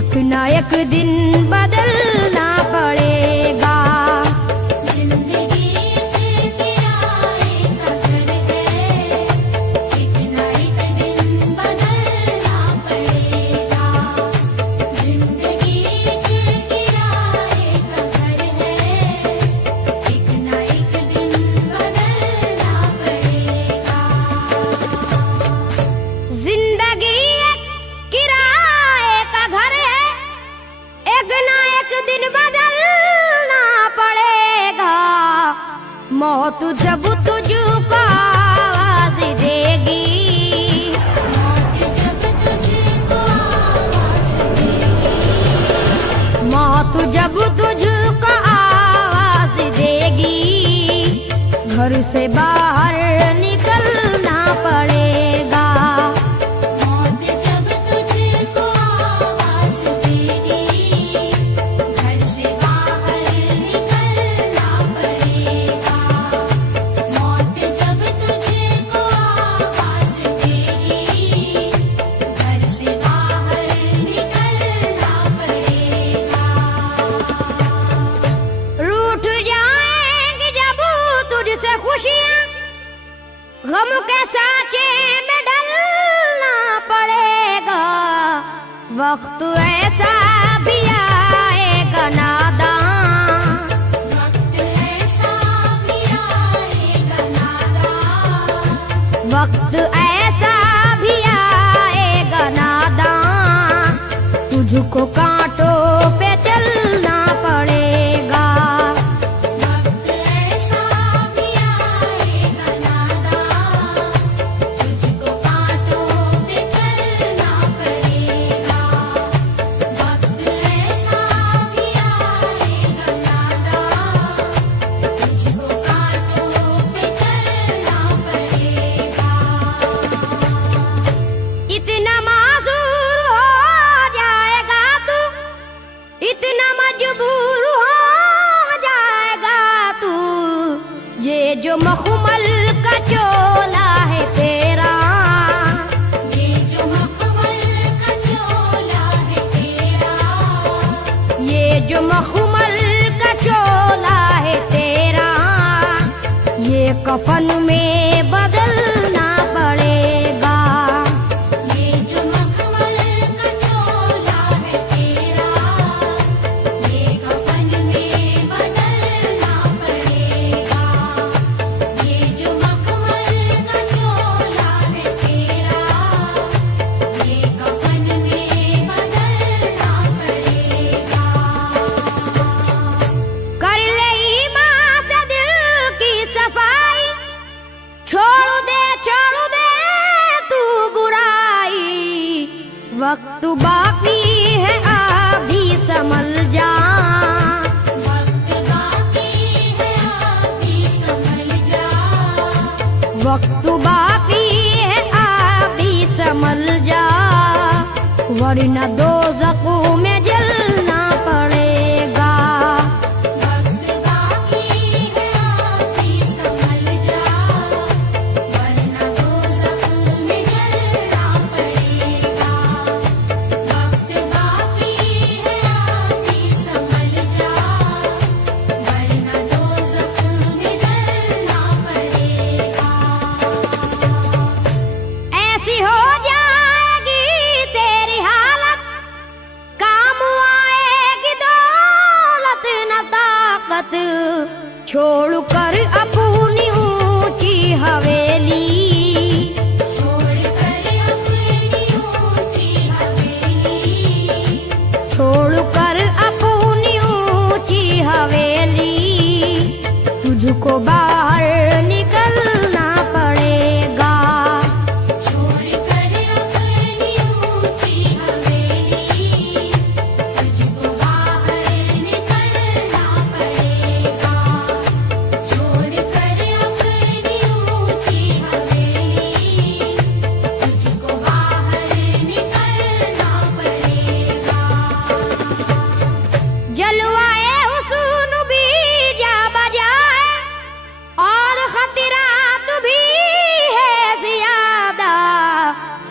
एक ना एक दिन बदलना पड़ेगा। जिंदगी एक किराए का घर है, एक ना एक दिन बदलना पड़ेगा। जिंदगी एक किराए का घर है, एक ना एक दिन बदलना पड़ेगा। जिंदगी एक किराए का घर है, एक ना एक दिन बदलना पड़ेगा। मौत जब तुझको आवाज देगी, जब तुझको आवाज देगी, मौत जब तुझको आवाज देगी, घर से बाहर निकलना पड़ेगा। मौत जब तुझको आवाज देगी, घर से बाहर निकलना पड़ेगा। मौत जब तुझको आवाज देगी, घर से बाहर निकलना पड़ेगा। रूठ जाएंगी जब तुझसे खुशियां, गम के साँचे में ढलना पड़ेगा। वक्त ऐसा भी आएगा नादान, वक्त ऐसा भी आएगा नादान, वक्त ऐसा भी आएगा नादान, तुझको कांटों पे चलना पड़ेगा। वक्त ऐसा भी आएगा नादान, तुझको कांटों पे चलना पड़ेगा। वक्त ऐसा भी आएगा नादान, तुझको कांटों पे चलना पड़ेगा। इतना मासूर हो जाएगा तू, इतना मजबूर हो जाएगा तू, ये जो मखमल का चोला है तेरा, ये जो मखमल का चोला है तेरा, ये जो मखमल का चोला है तेरा, ये कफन में बदलना पड़ेगा। ये जो मखमल का चोला है तेरा, ये कफन में बदलना पड़ेगा। ये जो मखमल का चोला है तेरा, ये कफन में बदलना पड़ेगा। कर ले ईमान से दिल की सफाई, छोड़ दे तू बुराई। वक्त बाकी है अभी संभल जा, वक्त बाकी है अभी संभल जा, वक्त बाकी है अभी संभल जा, वरना दोज़ख में जलना पड़ेगा। वक्त बाकी है अभी संभल जा, वरना दोज़ख में जलना पड़ेगा। वक्त बाकी है अभी संभल जा, वरना दोज़ख में जलना पड़ेगा। ऐसी हो जाएगी तेरी हालत, काम आएगी दौलत न ताकत, छोड़ कर अपनी ऊंची हवेली, छोड़ कर अपनी ऊंची हवेली, छोड़ कर अपनी ऊंची हवेली, तुझको बाहर निकलना पड़ेगा। छोड़ कर अपनी ऊंची हवेली, तुझको बाहर निकलना पड़ेगा। छोड़ कर अपनी ऊंची हवेली, तुझको बाहर निकलना पड़ेगा। जलवाए हुस्न भी जा बजाए, और खतरात भी है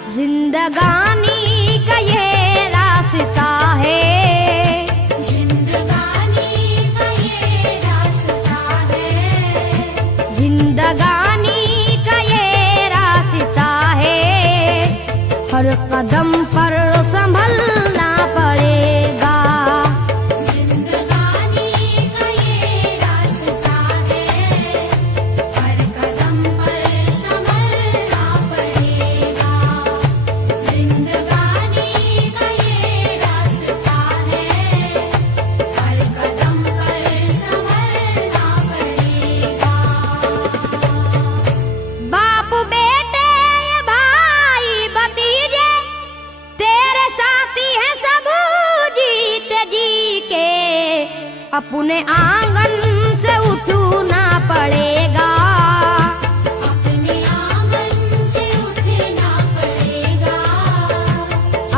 जिंदगानी का ये रास्ता रास्ता है, जिंदगानी का ये रास्ता है, जिंदगानी का ये रास्ता है। हर कदम पर संभलना पड़ेगा, जिंदगानी का ये रास्ता है, हर कदम पर संभलना पड़ेगा। जिंदगानी का ये रास्ता है, हर कदम पर संभलना पड़ेगा। बाप बेटे भाई भतीजे तेरे साथी हैं सब जीते जी के, अपने आंगन से उठना पड़ेगा, अपने आंगन से उठना पड़ेगा,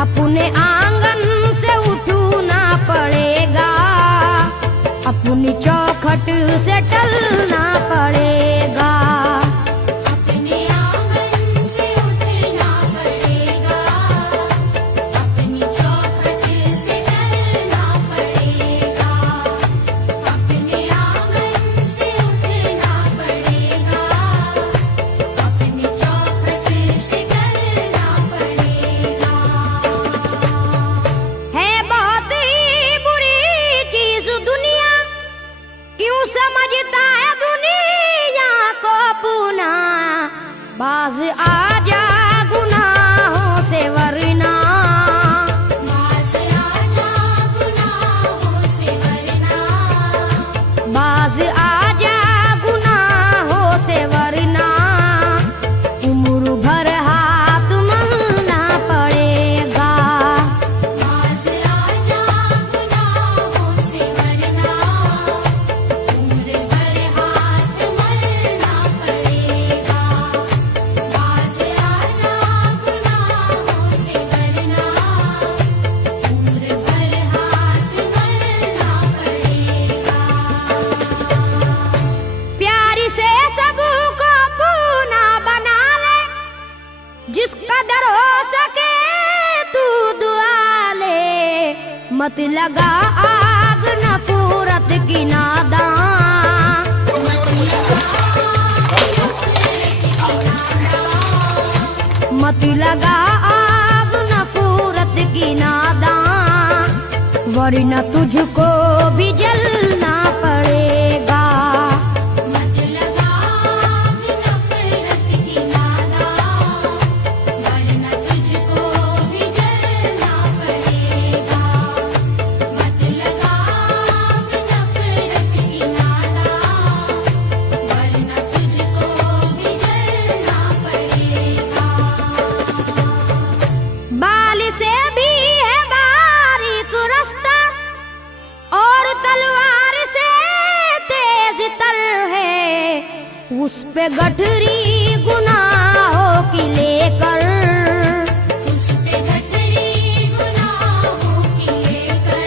अपने आंगन से उठना पड़ेगा, अपनी चौखट से टलना पड़ेगा, अपने आंगन से उठना पड़ेगा, अपनी चौखट से चलना पड़ेगा, अपने आंगन से उठना पड़ेगा, अपनी चौखट से चलना पड़ेगा। है बहुत ही बुरी चीज दुनिया, क्यों समझता है दुनिया को पुना, बाज आजा गुनाहों से वरना, बाज आजा गुनाहों से वरना, बाज आजा गुनाहों से वरना, उम्र भर हाथ मलना पड़ेगा, बाज आजा गुनाहों से वरना, उम्र भर हाथ मलना पड़ेगा। बाज आजा गुनाहों से वरना, उम्र भर हाथ मलना पड़ेगा। प्यार से सबको पूना बना ले, जिस कदर हो सके तू दुआ ले, मत लगा आग नफरत की नादान, मत लगा आग नफरत की नादान, वरना तुझको भी जलना पड़ेगा, मत लगा आग नफरत की नादान, वरना तुझको भी जलना पड़ेगा। मत लगा आग नफरत की नादान, वरना तुझको भी जलना पड़ेगा। बाल से भी है बारीक रास्ता, और तलवार से तेज तर है, उस पे गठरी गुनाहों की लेकर, उस पे गठरी गुनाहों की लेकर,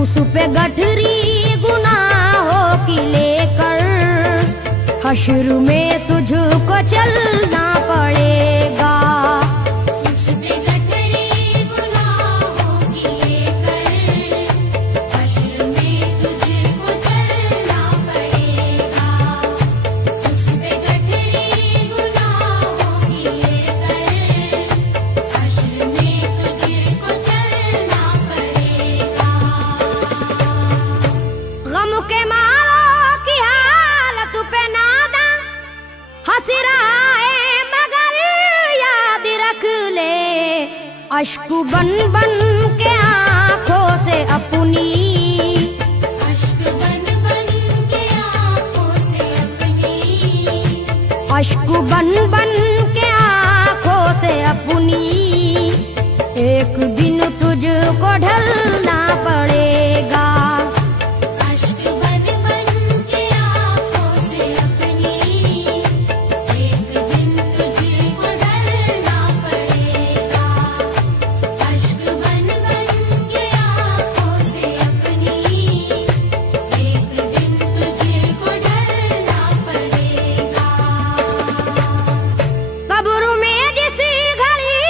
उस पे गठरी गुनाहों की लेकर, हश्र में तुझको चलना पड़ेगा, उस पे गठरी गुनाहों की लेकर, हश्र में तुझको चलना पड़ेगा। उस पे गठरी गुनाहों की लेकर, हश्र में तुझको चलना पड़ेगा। गम के मारों की हालत पे नादा हंस रहा है, मगर याद रख ले, अश्क बन बन के आंखों से अपनी, अश्क बन बन के आँखों से अपनी, अश्क बन बन के आंखों से अपनी, एक दिन तुझको ढलना पड़ेगा, अश्क बन बन के आँखों से अपनी, एक दिन तुझको ढलना पड़ेगा। अश्क बन बन के आँखों से अपनी, एक दिन तुझको ढलना पड़ेगा। कब्र में जिस घड़ी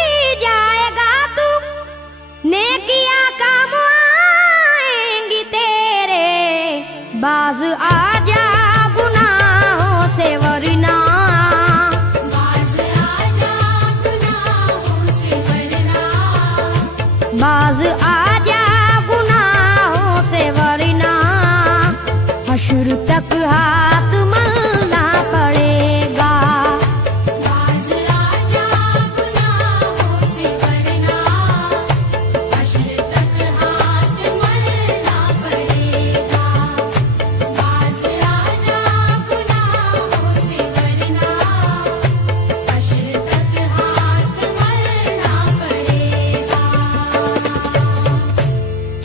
बाज आजा गुनाहों से वरना हश्र तक हाथ मलना पड़ेगा। बाज आजा गुनाहों से वरना हश्र तक हाथ मलना पड़ेगा। बाज आजा गुनाहों से वरना हश्र तक हाथ मलना पड़ेगा।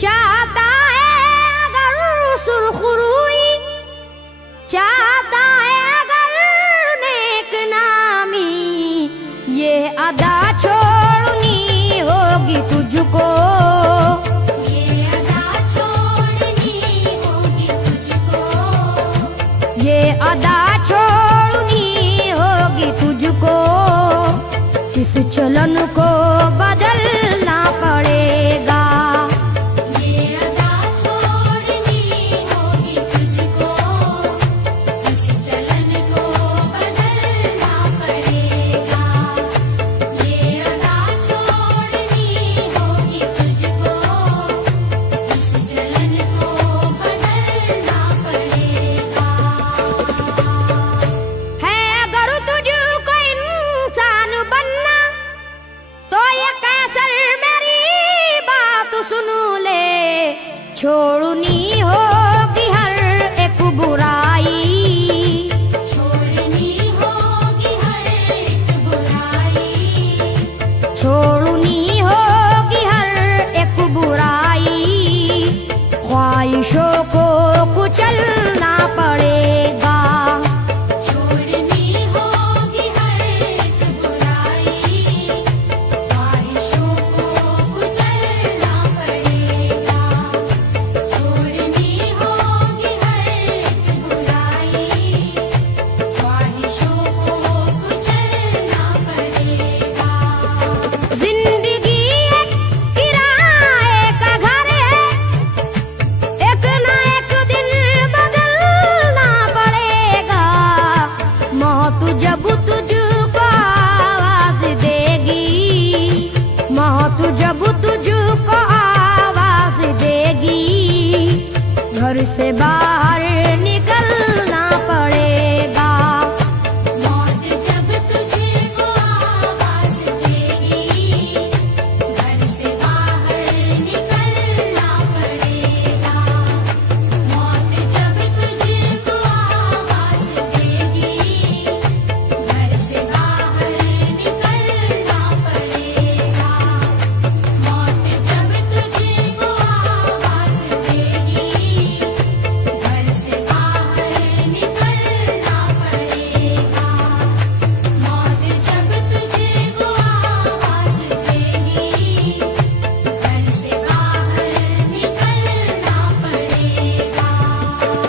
चाहता है अगर सुरखरुई, चाहता है अगर नेक नामी, ये अदा छोड़नी होगी तुझको। ये अदा छोड़नी होगी तुझको। ये अदा छोड़नी होगी तुझको। इस चलन को बदलना पड़ेगा। ये अदा छोड़नी होगी तुझको। इस चलन को बदलना पड़ेगा। ये अदा छोड़नी होगी तुझको। इस चलन को बदलना पड़ेगा। है अगर तुझको इंसान बनना तो ये कैसर मेरी बात सुन ले। छोड़नी होगी हर एक बुराई, छोड़नी होगी हर एक बुराई। छोड़नी होगी हर एक बुराई। ख्वाहिशों को कुचलना पड़ेगा। छोड़नी होगी हर एक बुराई। ख्वाहिशों को कुचलना पड़ेगा। छोड़नी होगी हर एक बुराई। ख्वाहिशों को कुचलना पड़ेगा। जिंदगी एक किराए का घर है, एक ना एक दिन बदलना पड़ेगा। मौत जब तुझको आवाज देगी, मौत जब तुझको